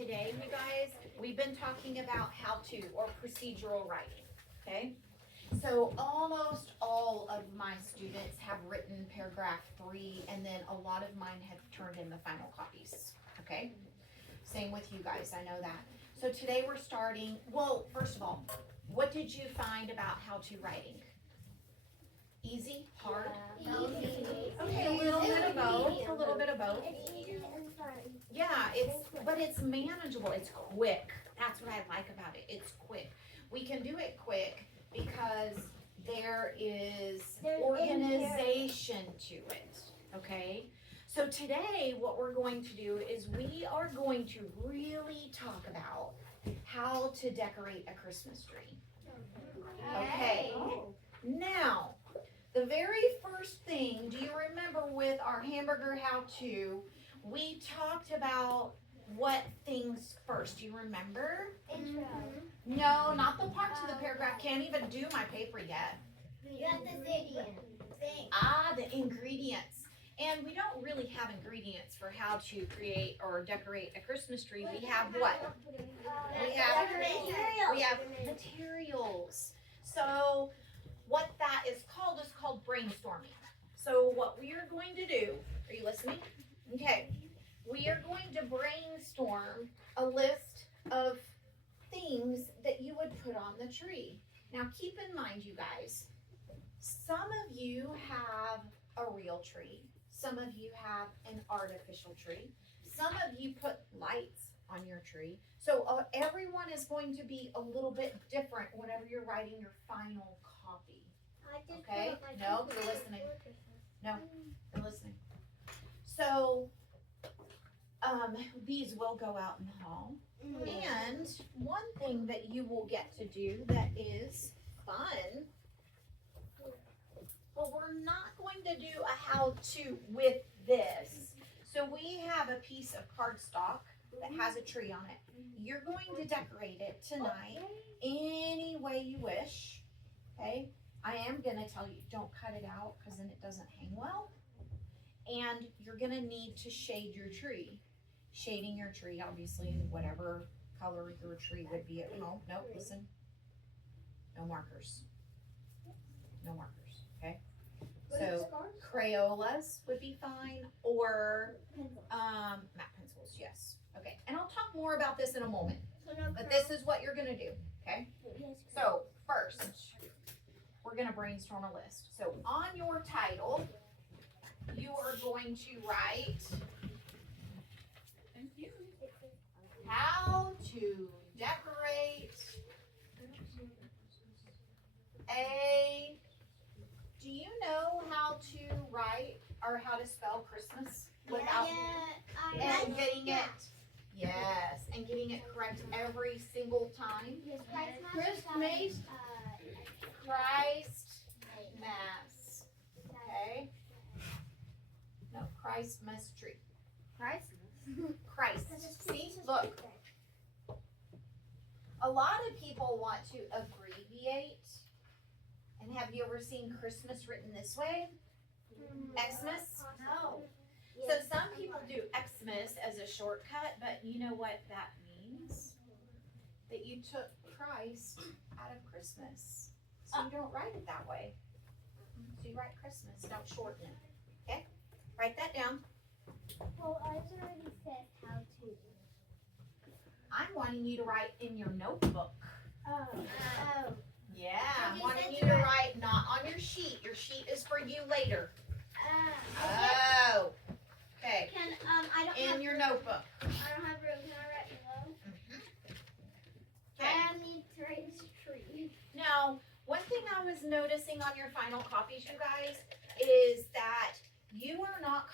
today, you guys, we've been talking about how to or procedural writing, okay? So almost all of my students have written paragraph 3, and then a lot of mine have turned in the final copies, okay? Same with you guys, I know that. So today we're starting, well, first of all, what did you find about how to writing? Easy? Hard? Okay, a little bit of both, a little bit of both. Yeah, but it's manageable, it's quick. That's what I like about it, it's quick. We can do it quick because there is organization to it, okay? So today, what we're going to do is we are going to really talk about how to decorate a Christmas tree. Okay, now, the very first thing, do you remember with our hamburger how-to, we talked about what things first, do you remember? Intro. No, not the parts of the paragraph, can't even do my paper yet. You got the ingredient. The ingredients. And we don't really have ingredients for how to create or decorate a Christmas tree. We have what? We have materials. So what that is called brainstorming. So what we are going to do, are you listening? Okay. We are going to brainstorm a list of things that you would put on the tree. Now keep in mind, you guys, some of you have a real tree. Some of you have an artificial tree. Some of you put lights on your tree. So everyone is going to be a little bit different whenever you're writing your final copy. Okay? No, you're listening. No, you're listening. So these will go out in the hall. And one thing that you will get to do that is fun, but we're not going to do a how-to with this. So we have a piece of cardstock that has a tree on it. You're going to decorate it tonight any way you wish, okay? I am gonna tell you, don't cut it out because then it doesn't hang well. And you're gonna need to shade your tree. Shading your tree, obviously, in whatever color your tree would be at home. No, listen. No markers. No markers, okay? So Crayolas would be fine, or matte pencils, yes. Okay, and I'll talk more about this in a moment. But this is what you're gonna do, okay? So first, we're gonna brainstorm a list. So on your title, you are going to write how to decorate a, do you know how to write or how to spell Christmas without and getting it, yes, and getting it correct every single time? Christmas, Christ Mass, okay? No, Christmas tree. Christ. See, look. A lot of people want to abbreviate. And have you ever seen Christmas written this way? Xmas? No. So some people do Xmas as a shortcut, but you know what that means? That you took Christ out of Christmas. So you don't write it that way. So you write Christmas, don't shorten it. Okay? Write that down. Well, I already said how to. I'm wanting you to write in your notebook. Oh. Yeah, I'm wanting you to write not on your sheet. Your sheet is for you later. Oh. Okay. I don't in have your room. notebook. I don't have room. Can I write yellow? Okay. I need to write tree. Now, one thing I was noticing on your final copies, you guys, is that you are not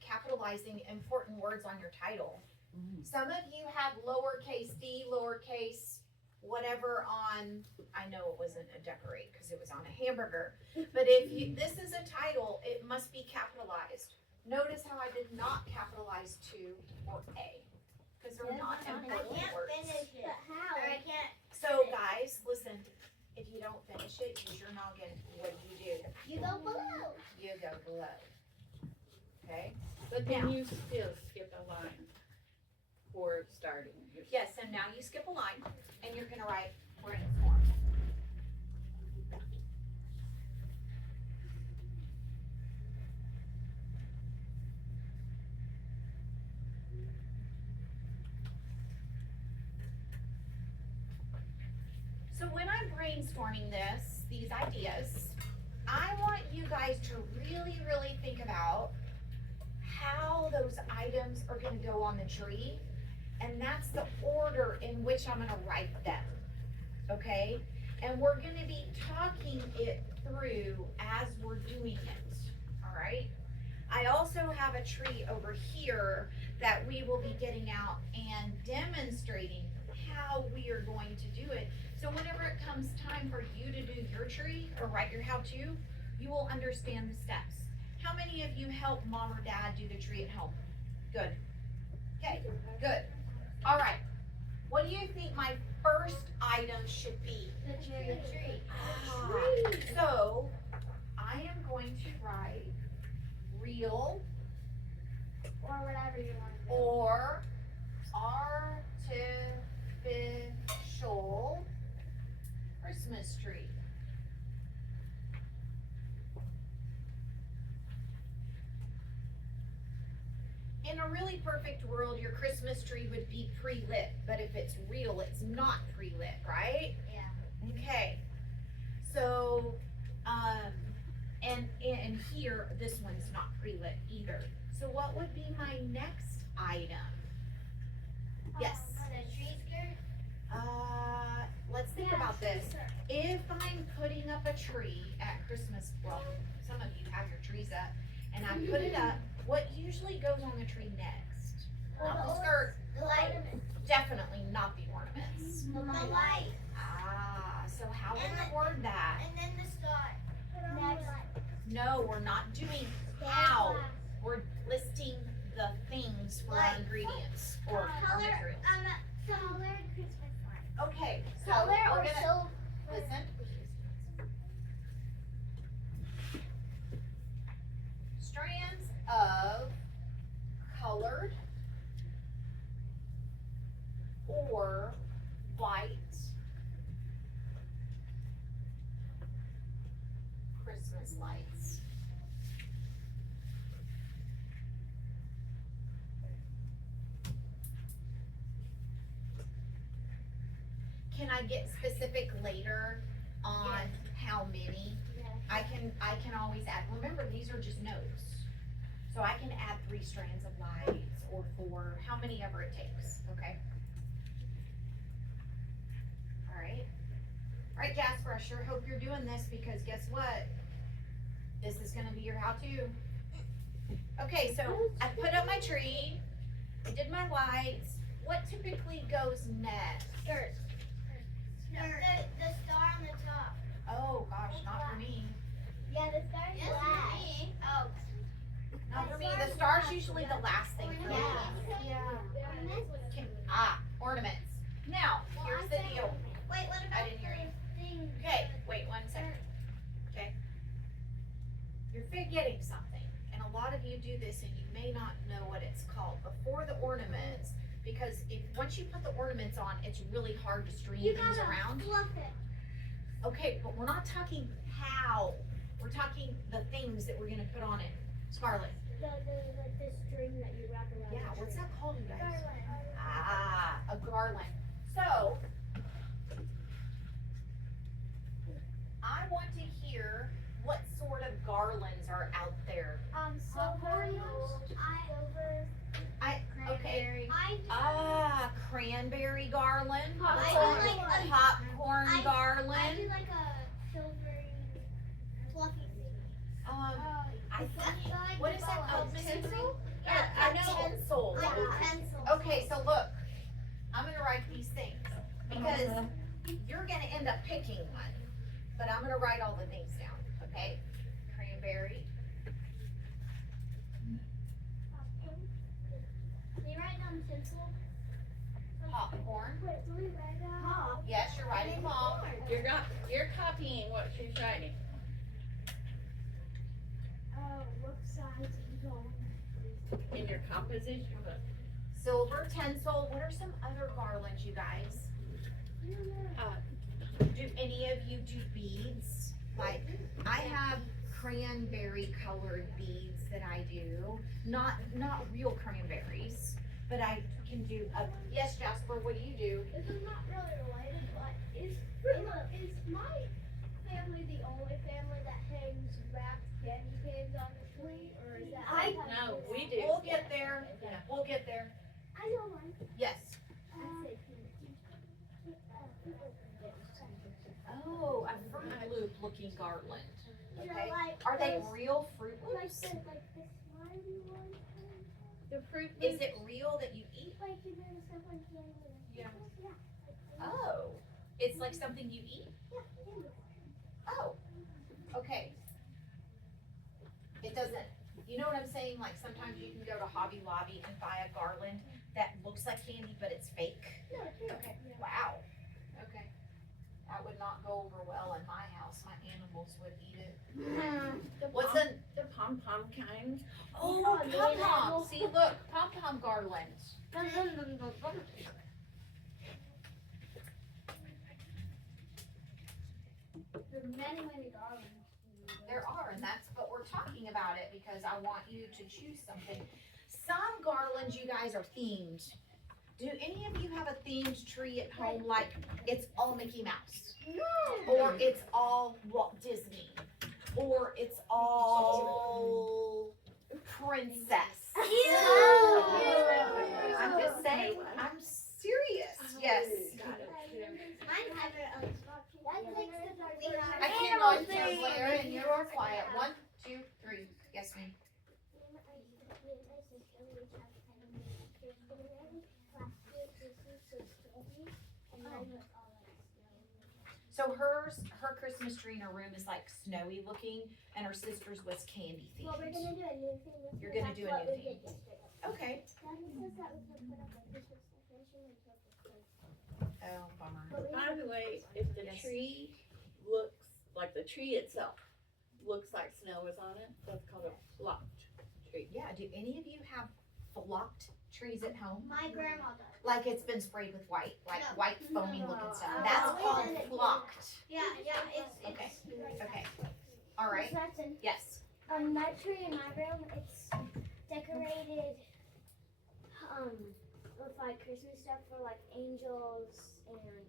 capitalizing important words on your title. Some of you have lowercase d, lowercase whatever on, I know it wasn't a decorate because it was on a hamburger, but if this is a title, it must be capitalized. Notice how I did not capitalize 2 or A, because they're not important words. But how? I can't. So guys, listen, if you don't finish it, use your noggin. What do? You go below. You go below. Okay? But then you still skip a line. before starting. Yes, so now you skip a line and you're gonna write brainstorm. So when I'm brainstorming these ideas, I want you guys to really, really think about how those items are gonna go on the tree. And that's the order in which I'm gonna write them, okay? And we're gonna be talking it through as we're doing it, all right? I also have a tree over here that we will be getting out and demonstrating how we are going to do it. So whenever it comes time for you to do your tree or write your how-to, you will understand the steps. How many of you help mom or dad do the tree at home? Good. Okay, good. All right. What do you think my first item should be? The tree. So I am going to write real Or whatever you want to do. or artificial Christmas tree. In a really perfect world, your Christmas tree would be pre-lit, but if it's real, it's not pre-lit, right? Yeah. Okay. So, and here, this one's not pre-lit either. So what would be my next item? Yes. The tree skirt. Let's think about this. If I'm putting up a tree at Christmas, well, some of you have your trees up, and I put it up, what usually goes on the tree next? Not the skirt, The light. definitely not the ornaments. The light. So how would I word that? And then the star. Next. No, we're not doing how. We're listing the things for our Like, ingredients or our Color. materials. Colored Christmas light. Okay, so Color we're or gonna, silver. listen. Strands of colored or white Christmas lights. Can I get specific later on how many? I can always add, remember, these are just notes. So I can add 3 strands of lights or 4, how many ever it takes, okay? All right, Jasper, I sure hope you're doing this because guess what? This is gonna be your how-to. Okay, so I put up my tree, I did my lights. What typically goes next? Skirt. No, the star on the top. Oh gosh, not for me. Yeah, the star's Yes, black. me. Oh. Not for me, the star's usually the last thing for me. Ornaments. Now, here's the deal. Wait, what I about didn't hear you. the thing? Okay, wait 1 second. Okay. You're forgetting something, and a lot of you do this and you may not know what it's called. Before the ornaments, because once you put the ornaments on, it's really hard to string You things gotta around. fluff it. Okay, but we're not talking how. We're talking the things that we're gonna put on it. Scarlett. The string that you wrap around. Yeah, the what's tree. that called, you guys? Garland. A garland. So, I want to hear what sort of garlands are out there. Silver. Okay. I Cranberry garland. I do like a- Popcorn I do garland. like a silvery, fluffy thing. I think, like what is that boa. called, Missy? Tinsel? Yeah, I know, tinsel. Like a pencil. Okay, so look, I'm gonna write these things, because you're gonna end up picking one, but I'm gonna write all the things down, okay? Cranberry, Can you write down tinsel? popcorn, Wait, let me write down. yes, you're writing them all. You're copying what she's writing. What size are you going? In your composition book. silver tinsel. What are some other garlands, you guys? Do any of you do beads? Like, I have cranberry colored beads that I do. Not real cranberries, but I can do, yes, Jasper, what do you do? This is not really related, but is my family the only family that hangs wrapped candy canes on the tree, or is that? No, we do. We'll get there. Yeah. We'll get there. I know one. Yes. Oh, a Fruit Loop looking garland. Okay. Are they real Fruit Loops? Like the slimy one? The fruit. Is it real that you eat? Like you know the stuff on candy? Yeah. Oh, it's like something you eat? Oh, okay. It doesn't, you know what I'm saying? Like sometimes you can go to Hobby Lobby and buy a garland that looks like candy, but it's fake. Okay, wow. Okay. That would not go over well in my house. My animals would eat it. What's pom, an, the pom pom kind? oh, Oh, pom-pom. See, look, pom-pom garland. There are many garlands. There are, and that's, but we're talking about it because I want you to choose something. Some garlands, you guys, are themed. Do any of you have a themed tree at home, like it's all Mickey Mouse? Or it's all Walt Disney? Or it's all Princess? I'm just saying, I'm serious, yes. I cannot hear Blair, and you are quiet. 1, 2, 3, yes ma'am. So her Christmas tree in her room is like snowy looking, and her sister's was candy themed. Well, we're gonna do a new thing. This You're is gonna do a what new we thing. did yesterday. Okay. Daddy says that we can put up a Christmas decoration and put the cake. Oh, bummer. But we By the way, if the Yes. tree looks like the tree itself looks like snow is on it, that's called a flocked tree. Yeah, do any of you have flocked trees at home? My grandma does. Like it's been sprayed with white, like No. white foamy looking stuff. No. That's We called didn't do flocked. Yeah, it's Okay. Okay, all right, yes. My tree in my room, it's decorated with like Christmas stuff for like angels and candy.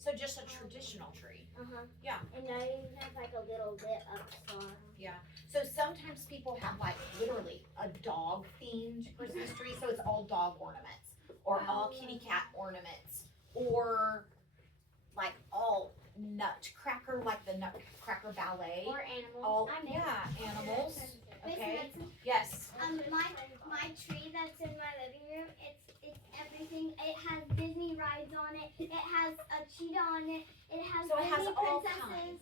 So just a traditional tree. Yeah. And I even have like a little lit up star. So sometimes people have like literally a dog themed Christmas tree, so it's all dog ornaments, or all kitty cat ornaments, or like all nutcracker, like the Nutcracker Ballet. Or animals. All, I made yeah, animals, Miss okay, Madsen, yes. my tree that's in my living room, it's everything. It has Disney rides on it. It has a cheetah on it. It has So it has baby all princesses.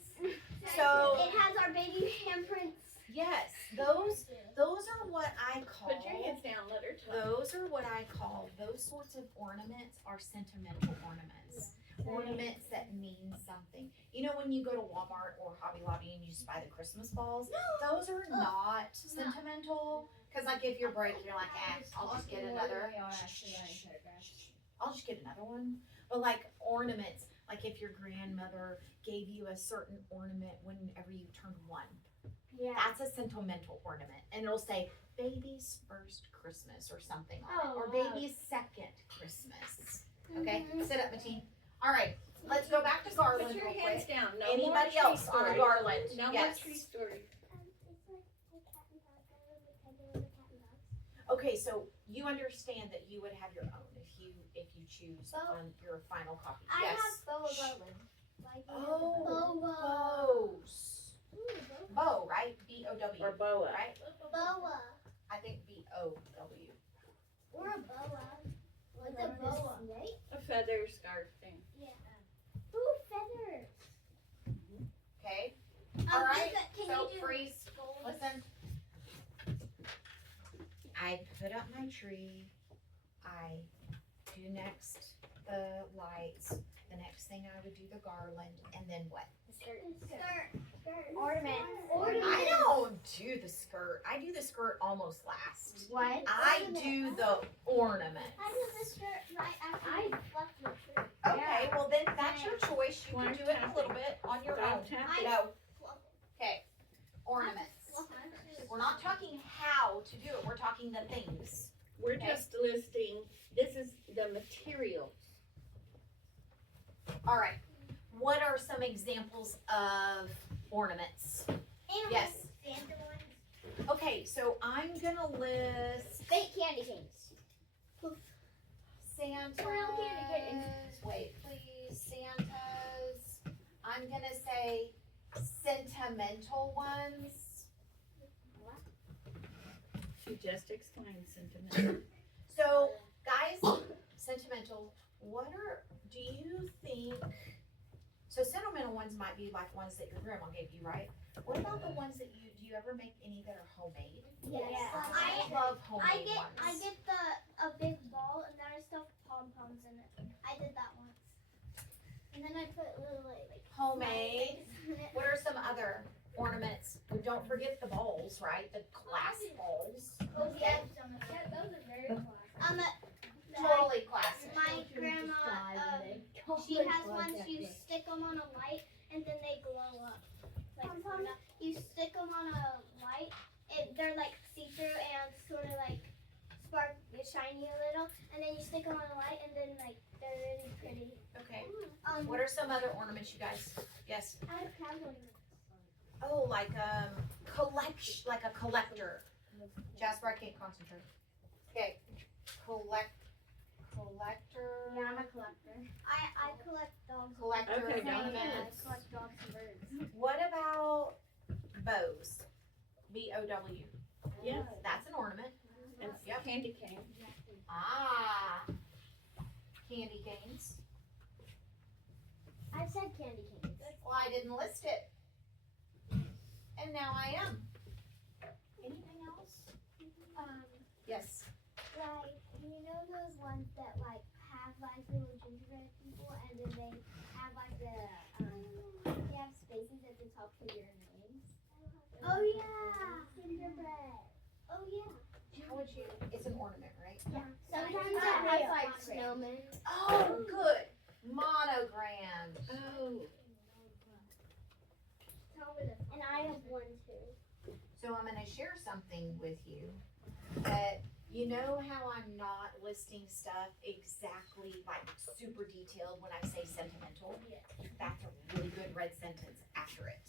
So, It has our baby handprints. yes, those are what I call, Put your hands down, let her talk. those are what I call, those sorts of ornaments are sentimental ornaments. Ornaments that mean something. You know when you go to Walmart or Hobby Lobby and you just buy the Christmas balls? Those are not sentimental. Cause like if you're broke, you're like, I'll just get another. I'll just get another one. But like ornaments, like if your grandmother gave you a certain ornament whenever you turned 1, Yeah. that's a sentimental ornament. And it'll say baby's first Christmas or something on it. Oh, Or wow. baby's second Christmas. Okay, sit up, Mateen. All right, let's go back to garland Put your real hands quick. down. No more Anybody tree else on a stories. garland? No more Yes. tree stories. It's like the cat and dog. I love the cat and dogs. Okay, so you understand that you would have your own if you choose on your final copy. I Yes. have boa garland. Like, Oh, boa. bows. Bow, right? B-O-W. Or boa. Right? Boa. I think B-O-W. Or a boa. What's a boa? Snake? A feather scarf thing. Yeah. Ooh, feathers. Okay. All right. Can So you do freeze. Listen. I put up my tree. I do next the lights. The next thing I would do the garland, and then what? Ornaments. I don't do the skirt. I do the skirt almost last. What? I do the ornaments. I do the skirt right after I fluff the tree. Okay, well then that's your choice. You can do it a little bit on your own. No. Okay. Ornaments. We're not talking how to do it. We're talking the things. We're Okay. just listing, this is the materials. All right. What are some examples of ornaments? Yes. Santa ones. Okay, so I'm gonna list Fake candy canes. Santa's. Real candy canes. Wait, please. Santa's. I'm gonna say sentimental ones. She just explained sentiment. So, guys, sentimental. Do you think? So, sentimental ones might be like ones that your grandma gave you, right? What about the ones that do you ever make any that are homemade? Yes. I love homemade I ones. get a big ball and then I stuff pom poms in it. I did that once. And then I put little like Homemade. in it. What are some other ornaments? Don't forget the bowls, right? The glass bowls. Oh yeah, those are very classic. Totally classic. My grandma, she has ones you stick them on a light and then they glow up. Like you stick them on a light, they're like see-through and sort of like spark, shiny a little, and then you stick them on a light and then like they're really pretty. Okay. What are some other ornaments, you guys? Yes. I have crab ornaments. Oh, like collection, like a collector. Jasper, I can't concentrate. Okay. Collector. Yeah, I'm a collector. I collect dogs. Collector Okay, of got it. I ornaments. collect dogs and birds. What about bows? B-O-W. Yes, That's an ornament. and Yep. candy cane. Ah. Candy canes. I said candy canes. Well, I didn't list it. And now I am. Anything else? Yes. Like, you know those ones that like have like little gingerbread people and then they have like they have spaces at the top for your names? Oh yeah! Gingerbread. Oh yeah. How would you? It's an ornament, right? Yeah. Sometimes it has like snowmen. Oh, good. Monogram. Oh, And I have one too. So I'm going to share something with you that you know how I'm not listing stuff exactly like super detailed when I say sentimental? That's a really good red sentence after it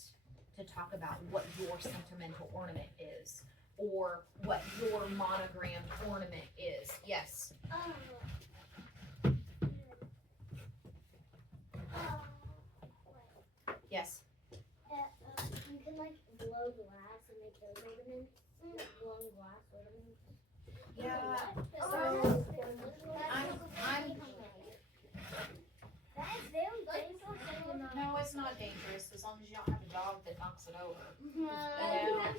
to talk about what your sentimental ornament is or what your monogram ornament is. Yes. Yes. You can like blow glass and make those ornaments. Blowing glass ornaments. Yeah. So I'm that is very dangerous. no, it's not dangerous as long as you don't have a dog that knocks it over. Yeah.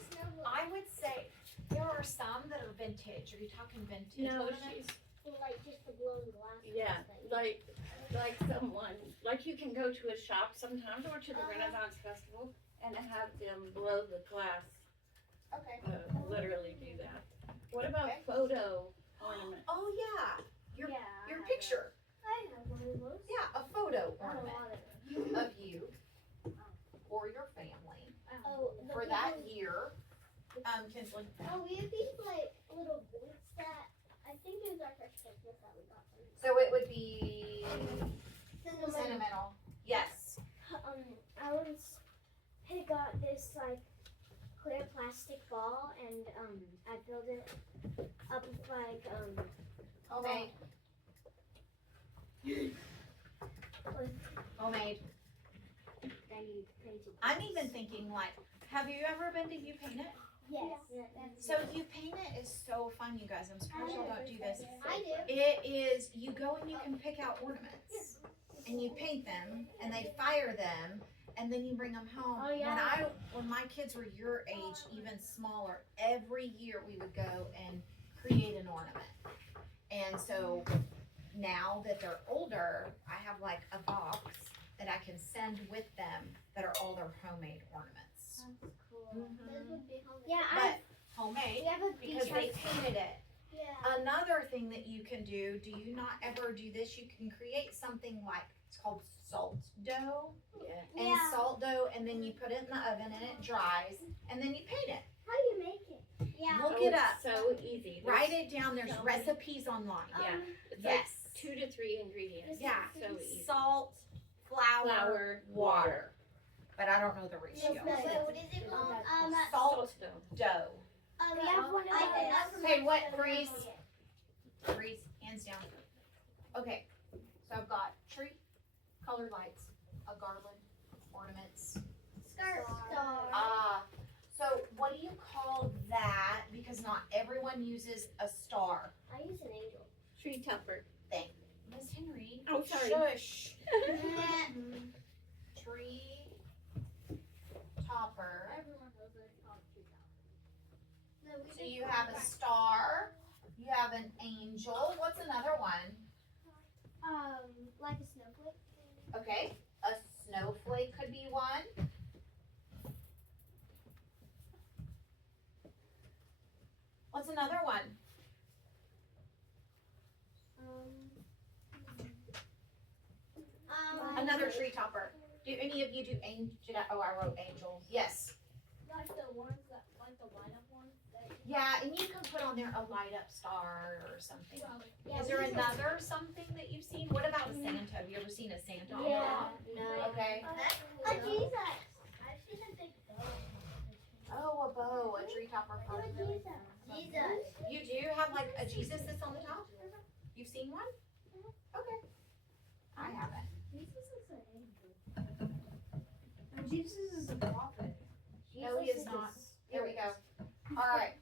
I would say there are some that are vintage. Are you talking vintage no, ornaments? she's, Like just the blowing glass. yeah, like someone, like you can go to a shop sometimes or to the Renaissance Festival and have them blow the glass, Okay. literally do that. What about Okay. photo ornament? Oh yeah, your Yeah. picture. I have one of those. Yeah, a photo I have a ornament lot of them. of you or your family Oh, the for that people- year. Kinsley. Oh, we have these like little boots that I think is our first Christmas that we got from So it would be Cinnamon. sentimental. Yes. I got this like clear plastic ball and I filled it up with like Homemade. Homemade. painted. I'm even thinking like, have you ever been to You Paint It? Yes. So You Paint It is so fun, you guys. I'm surprised y'all don't do this. I do. It is, you go and you can pick out ornaments and you paint them and they fire them and then you bring them home. Oh, yeah. When my kids were your age, even smaller, every year we would go and create an ornament. And so now that they're older, I have like a box that I can send with them that are all their homemade ornaments. That's cool. Mhm. This would be homemade. Yeah, But homemade, we have a because they painted it. Yeah. Another thing that you can do not ever do this? You can create something like, it's called salt dough. Yeah. And Yeah. salt dough, and then you put it in the oven and it dries, and then you paint it. How do you make it? Yeah. Look Oh, it it's up. so easy. Write it down. There's so many- recipes online. Yeah. It's Yes. like 2 to 3 ingredients. Yeah. So easy. Salt, flour, Flour, water. But I don't know the ratio. Wait, what is it called? Salt dough. dough. We have one of those. Okay, what, freeze? Freeze, hands down. Okay, so I've got tree, colored lights, a garland, ornaments. Skirt. So what do you call that? Because not everyone uses a star. I use an angel. Tree topper. Miss Henry. Oh, sorry. Shush. Tree topper. Everyone knows what it's called. Tree topper. No, we So did you have a star. You have an angel. What's another one? like a snowflake. Okay, a snowflake could be one. What's another one? Another tree topper. Do any of you do angel? Oh, I wrote angel. Yes. Like the ones that, like the light up ones. Yeah, and you can put on there a light up star or something. Yeah, Is there another something that you've seen? What about a Santa? Have you ever seen a Santa? on top? No. Okay. A Jesus. I've seen a big bow. Oh, a bow, a tree topper. Oh, a Jesus. Jesus. You do have like a Jesus that's on the top? You've seen one? Okay. I haven't. Jesus is an angel. Jesus is a prophet. No, he is not. Here we go. All right.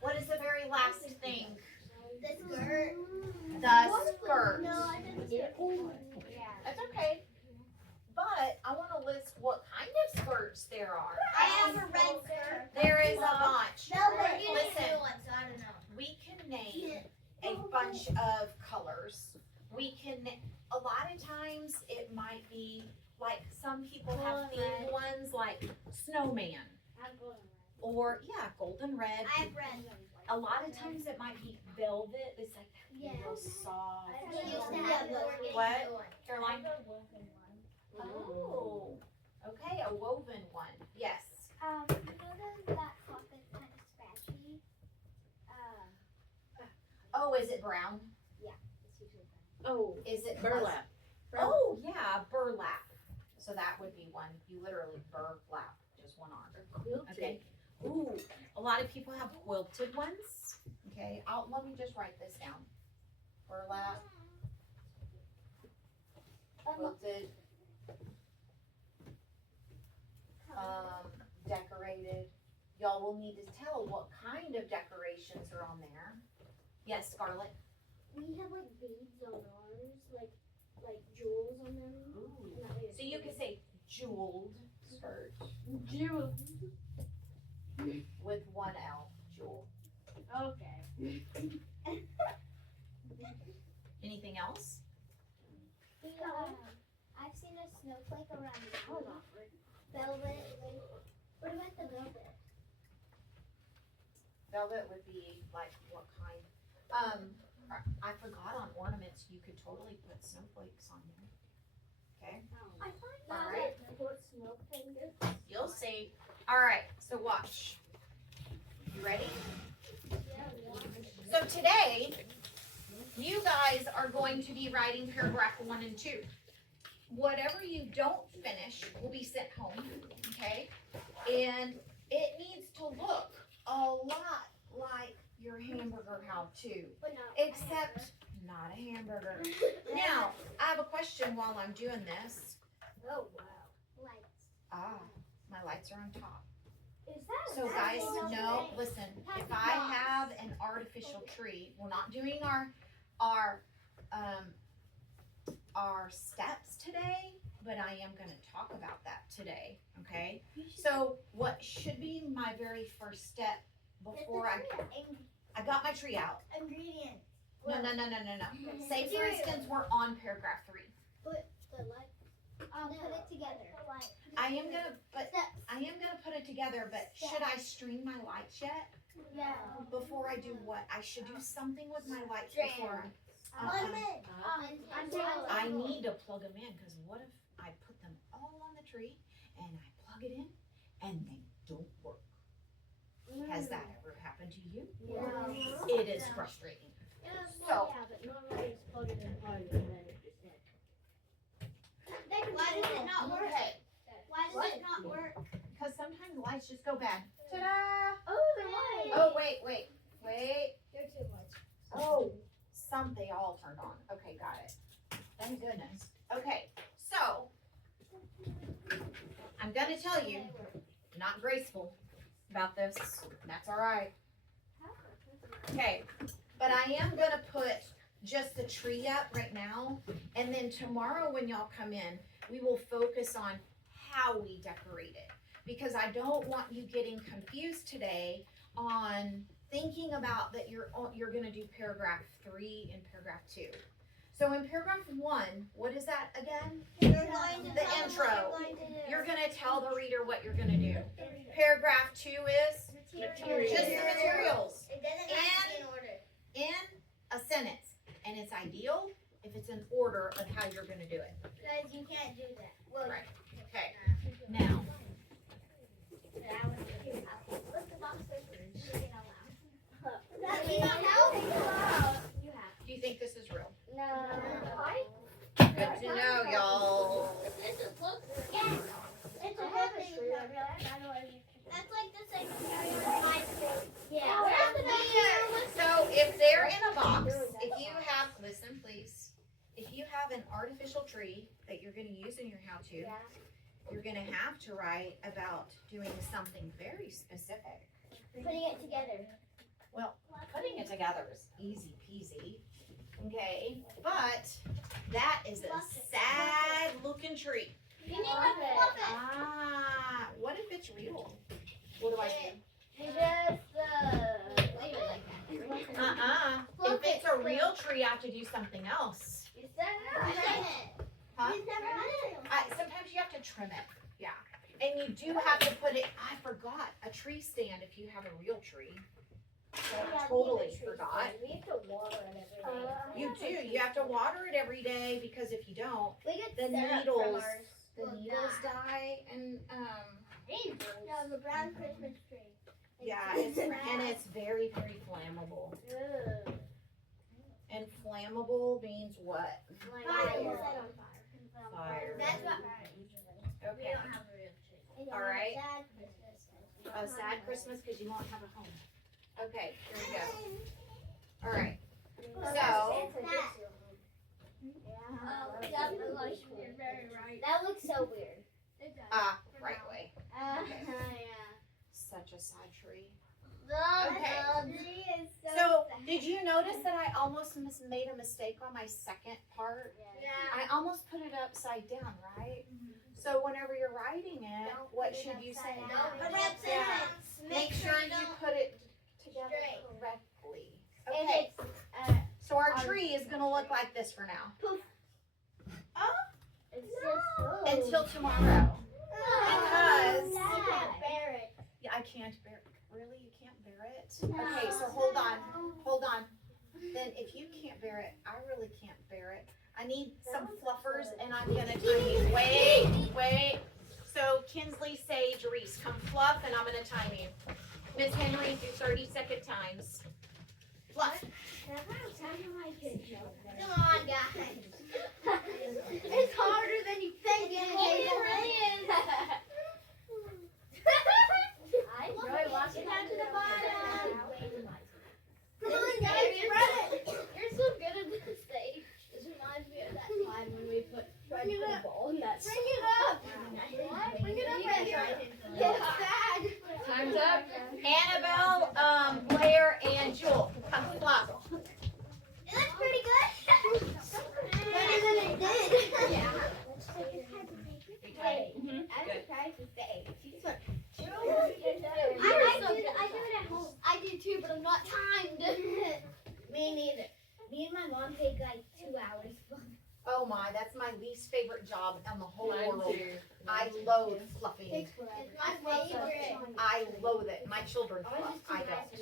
What is the very last thing? The skirt. The skirt. No, I didn't see it. Yeah. That's okay. But I want to list what kind of skirts there are. I have a red skirt. There is a bunch. No, but you didn't Listen, do one, so I don't know. we can name a bunch of colors. We can, a lot of times it might be like some people have themed ones like snowman I have golden or golden red. red. I have red. A lot of times it might be velvet. It's like Yeah. real soft. We used to have those. What? Caroline? Mm. Oh, okay, a woven one. Yes. You know that clock that's kind of scratchy? Oh, is it brown? It's usually Oh, Is it burlap. Oh, yeah, burlap. So that would be one. You literally burlap, just one arm. Quilted. Okay. Ooh, a lot of people have quilted ones. Okay, let me just write this down. Burlap, quilted, decorated. Y'all will need to tell what kind of decorations are on there. Yes, Scarlett. We have like beads on ours, like jewels on them. Ooh. And that way So you could say jeweled skirt jewels. with one L, jewel. Okay. Anything else? I've seen a snowflake around the velvet. What about the velvet? Velvet would be like what kind? I forgot on ornaments, you could totally put snowflakes on there. Okay, I find All right. Put snow fingers. you'll see. All right, so watch. You ready? So today, you guys are going to be writing paragraph 1 and 2. Whatever you don't finish will be sent home, okay? And it needs to look a lot like your hamburger how-to, But no. except not a hamburger. Now, I have a question while I'm doing this. Oh wow. Lights. My lights are on top. Is that? So guys, that's no, okay. listen, if I have an artificial tree, we're not doing our steps today, but I am gonna talk about that today, okay? So what should be my very first step before I got my tree out? Ingredients. No. Say for instance, we're on paragraph 3. The light. Put it together. I am gonna put it together, but should I string my lights yet? Yeah. Before I do what? I should do something with my lights before I need to plug them in, because what if I put them all on the tree and I plug it in and they don't work? Has that ever happened to you? Yeah. It is frustrating. So, Why does it not work? okay, Why does it not work? because sometimes lights just go bad. Ta-da! Oh, Oh, wait. You're too much. Oh, they all turned on. Okay, got it. Thank goodness. Okay, so I'm gonna tell you, not graceful about this. That's all right. Okay, but I am gonna put just the tree up right now, and then tomorrow when y'all come in, we will focus on how we decorate it, because I don't want you getting confused today on thinking about that you're gonna do paragraph 3 and paragraph 2. So in paragraph 1, what is that again? You're going to The tell them intro. what you're going to do. You're gonna tell the reader what you're gonna do. Paragraph 2 is Materials. just the materials It doesn't have to be in order. in a sentence, and it's ideal if it's in order of how you're gonna do it. Guys, you can't do that. Well, Right. Okay. Now, What's the box That's not how do you think this is real? No. Good to know, y'all. It's a book. Yes. It's a book. That's like the same material as high school. Yeah. So if they're in a box, if you have, listen please, if you have an artificial tree that you're gonna use in your how-to, you're gonna have to write about doing something very specific. Putting it together. Well, putting it together is easy peasy, okay? But that is a sad looking tree. You need to fluff it. Ah, what if it's real? What do I do? You just leave it like that. If it's a real tree, I have to do something else. You said it. Huh? You've never had it. Sometimes you have to trim it, yeah. And you do have to put it, I forgot, a tree stand if you have a real tree. I totally forgot. We have to water it every day. You do, you have to water it every day, because if you don't, We get the syrup needles- from ours. the needles die, and, No, the brown Christmas tree. yeah, it's very, very flammable. And flammable means what? Fire. That's what. Okay. All right. A sad Christmas because you won't have a home. Okay, here we go. All right. That looks so weird. Right way. Yeah. Such a sad tree. The tree is So, did you notice that I almost made a mistake on my second part? Yeah. I almost put it upside down, right? So whenever you're writing it, what should you say? Yeah. Make sure you put it together Straight. correctly. And Okay, it's so our tree is gonna look like this for now. Until tomorrow. Because- you can't bear it. Yeah, I can't bear it. Really? You can't bear it? Okay, so hold on. Then if you can't bear it, I really can't bear it. I need some fluffers, and I'm gonna time you. Wait. So Kinsley, Sage, Reese, come fluff, and I'm gonna time you. Miss Henry, do 30-second times. Fluff. Come on, guys. It's harder than you think it really is. Joy, walk it down to the bottom. Come on, guys, spread it. You're so good at this stage. This reminds me of that time when we put a ball in that. Bring it up. Bring it up, Andrew. It's sad. Time's up. Annabelle, Blair, and Jewel, come fluff. Mom take like 2 hours. Oh my, that's my least favorite job in the whole Mine world. too. I loathe fluffing. It's my favorite. I loathe it. My children fluff. I don't.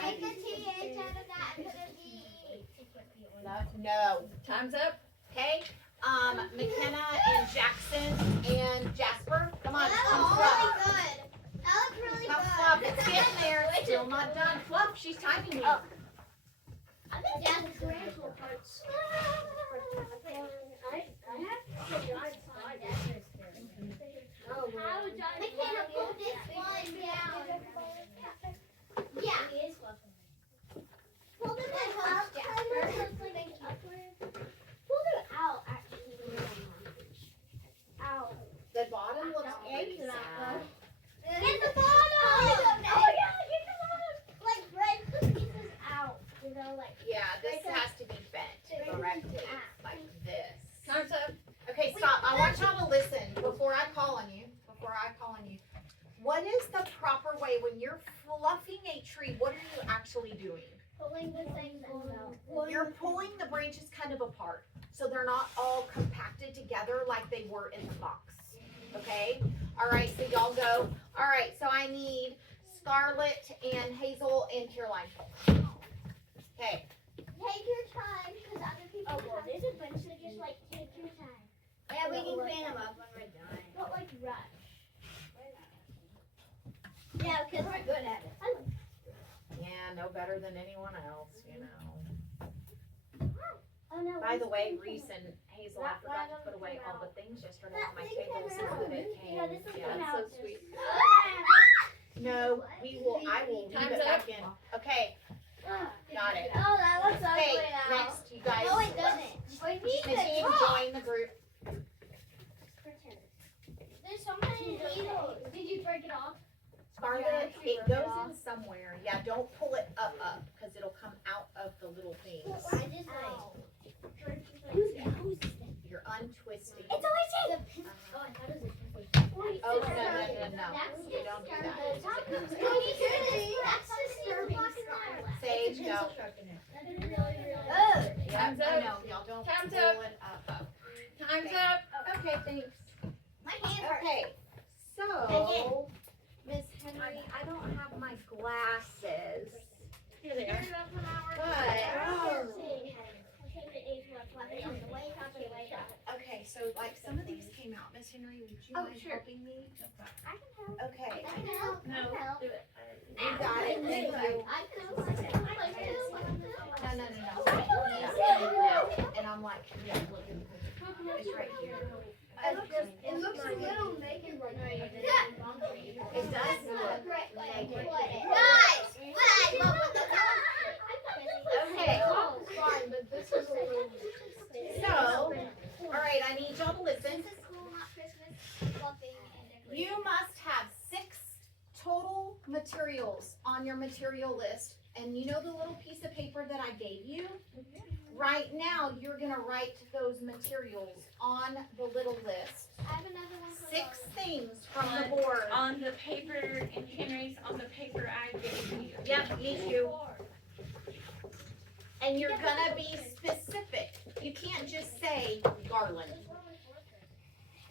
Take the TH out of that and put a V. No. Time's up. Okay. McKenna and Jackson and Jasper. Come on, That come looks fluff. really good. That looks really Come good. fluff. It's getting there. It's still not done. Fluff. She's timing me. Oh. I think that's the graceful parts. McKenna, pull this one down. Yeah. Pull them in up, Jasper. Pull them out, actually. Out. The bottom looks pretty sad. Get the bottom! Oh yeah, get the bottom! Like bread pieces out, you know, like. Yeah, this has to be bent correctly, like this. Time's up. Okay, stop. I want y'all to listen before I call on you. What is the proper way when you're fluffing a tree? What are you actually doing? Pulling the things out. You're pulling the branches kind of apart, so they're not all compacted together like they were in the box. Okay? All right, so y'all go. All right, so I need Scarlett and Hazel and Caroline. Okay. Take your time, because other people. Oh, well, there's a bunch that just like take your time. Yeah, we can clean them up when we're done. Not like rush. Yeah, because we're good at it. Yeah, no better than anyone else, you know. Oh no. By the way, Reese and Hazel, I forgot to put away all the things yesterday on my table so that it came. Yeah, this will Yeah. come That's so out. sweet. No, I will leave Time's it up. back in. Okay, got it. Oh, that looks Okay, ugly now. next, you guys. No, it doesn't. We need Missy, to talk. join the group. There's so many needles. Did you break it off? Scarlett, Yeah, she it broke it goes off. in somewhere. Yeah, don't pull it up, because it'll come out of the little things. I just You're untwisting. It's always here. Oh, I thought it was Oh, no. You don't do that. That's disturbing. Sage, go. Good. Yeah, Time's I up. know, y'all don't Time's pull up. it up. Time's up. Okay, thanks. My hand hurts. Okay, so, Miss Henry, I don't have my glasses, Here they are. but, okay, so like some of these came out. Miss Henry, would you Oh, mind sure. helping me? I can help. Okay, I can help. No, I can help. do it. you got it, thank you. I can help. No. And I'm like, yeah, look, it's right here. It looks a little naked right now. It does look naked. Guys! Okay. Fine, but this is a little. So, all right, I need y'all to listen. This is cool, not Christmas. Fluffing and decorating. You must have 6 total materials on your material list. And you know the little piece of paper that I gave you? Right now, you're gonna write those materials on the little list. I have another one for 6 Lauren. things from the board. On the paper, and Henry's on the paper I gave you. Yep, me too. And you're gonna be specific. You can't just say garland.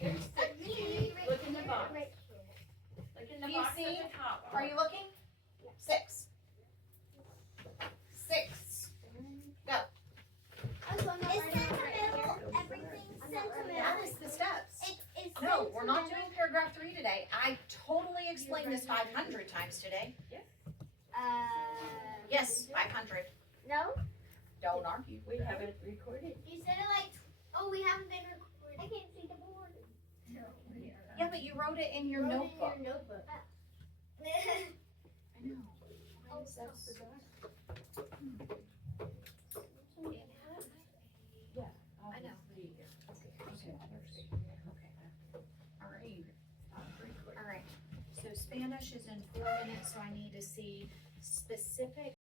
Look in the box. Look in the Do you box see? at the top. Are you looking? 6. 6. It's sentimental. Everything's sentimental. That is the steps. It's No, we're not sentimental. doing paragraph 3 today. I totally explained this 500 times today. Yes, 500. No? Don't argue. We have it recorded. You said it like, oh, we haven't been recording. I can't see the board. Yeah, but you wrote it in your notebook. notebook. I know. Oh, I know. All right. So Spanish is in 4 minutes, so I need to see specific